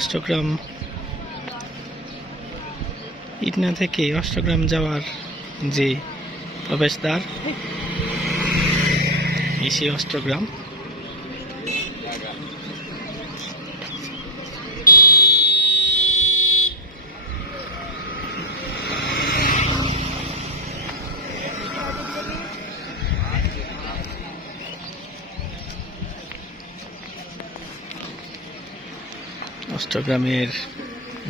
অষ্টগ্রাম ইটনা থেকে অষ্টগ্রাম যাওয়ার যে প্রবেশদ্বার, এসে অষ্টগ্রাম। অষ্টগ্রামের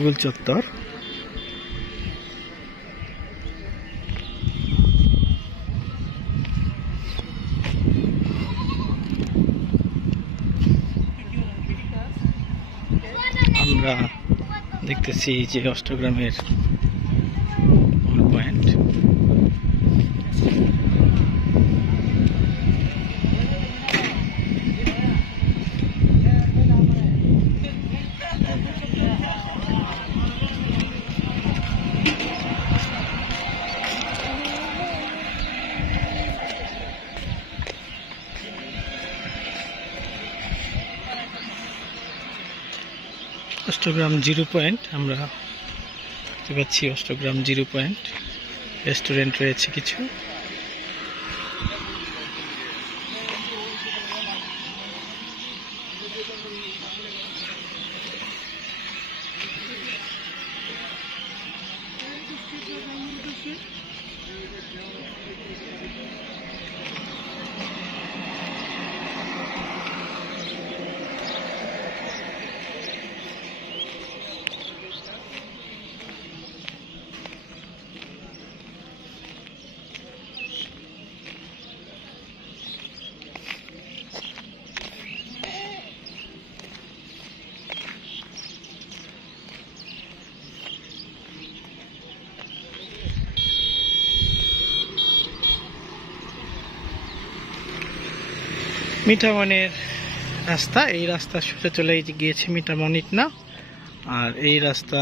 গোল চত্বর। আমরা দেখতেছি যে অষ্টগ্রামের গোল পয়েন্ট। অষ্টগ্রাম জিরো পয়েন্ট আমরা দেখতে পাচ্ছি। অষ্টগ্রাম জিরো পয়েন্ট রেস্টুরেন্ট রয়েছে কিছু। মিঠামনের রাস্তা, এই রাস্তা সোজা চলে গিয়েছে মিঠামন ইটনা, আর এই রাস্তা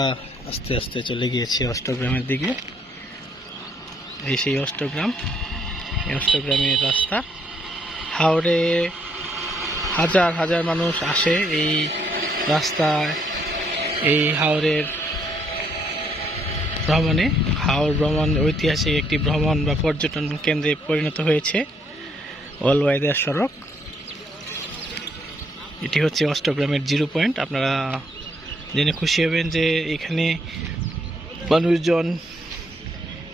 আস্তে আস্তে চলে গিয়েছে অষ্টগ্রামের দিকে। এই সেই অষ্টগ্রাম, এই অষ্টগ্রামের রাস্তা। হাওড়ে হাজার হাজার মানুষ আসে এই রাস্তায়, এই হাওড়ের ভ্রমণে। হাওড় ভ্রমণ ঐতিহাসিক একটি ভ্রমণ বা পর্যটন কেন্দ্রে পরিণত হয়েছে। অলওয়াইদার সড়ক, এটি হচ্ছে অষ্টগ্রামের জিরো পয়েন্ট। আপনারা জেনে খুশি হবেন যে এখানে মানুষজন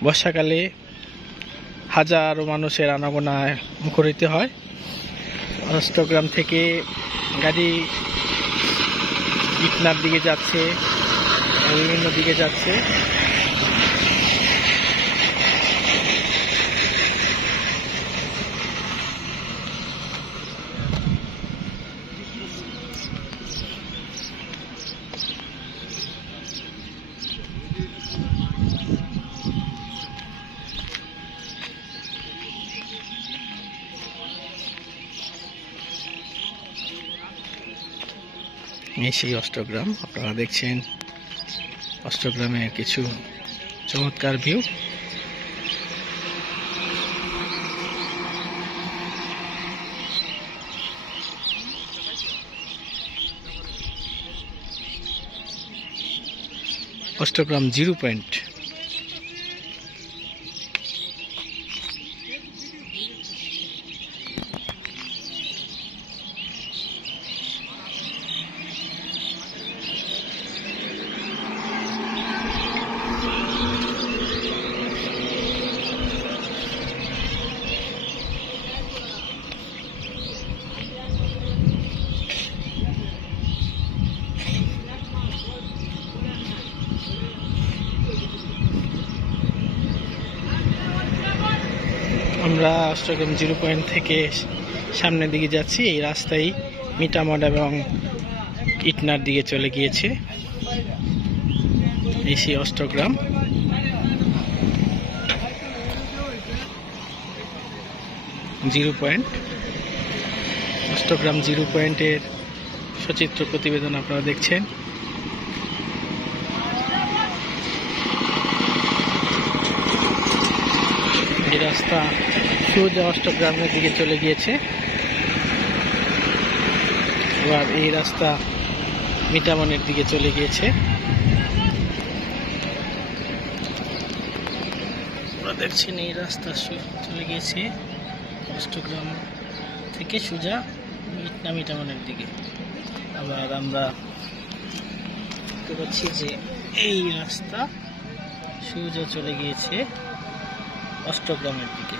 বর্ষাকালে হাজারো মানুষের আনাগোনায় মুখরিত হয়। অষ্টগ্রাম থেকে গাড়ি ইটনার দিকে যাচ্ছে, বিভিন্ন দিকে যাচ্ছে। সেই অষ্টগ্রাম আপনারা দেখছেন। অষ্টগ্রামের কিছু চমৎকার ভিউ। Austagram zero point. আমরা অষ্টগ্রাম জিরো পয়েন্ট থেকে সামনের দিকে যাচ্ছি। এই রাস্তায় মিঠামন এবং ইটনার দিকে চলে গিয়েছে। এই সেই Ashtagram. Zero point, Ashtagram zero পয়েন্টের সচিত্র প্রতিবেদন আপনারা দেখছেন। এই রাস্তা সোজা অষ্টগ্রামের দিকে চলে গিয়েছে। এবার এই রাস্তা মিঠামনির দিকে চলে গিয়েছে। আপনারা দেখছেন এই রাস্তা চলে গিয়েছে অষ্টগ্রাম থেকে সোজা মিঠামনির দিকে। আবার আমরা দেখতে পাচ্ছি যে এই রাস্তা সোজা চলে গিয়েছে অষ্টগ্রামের দিকে।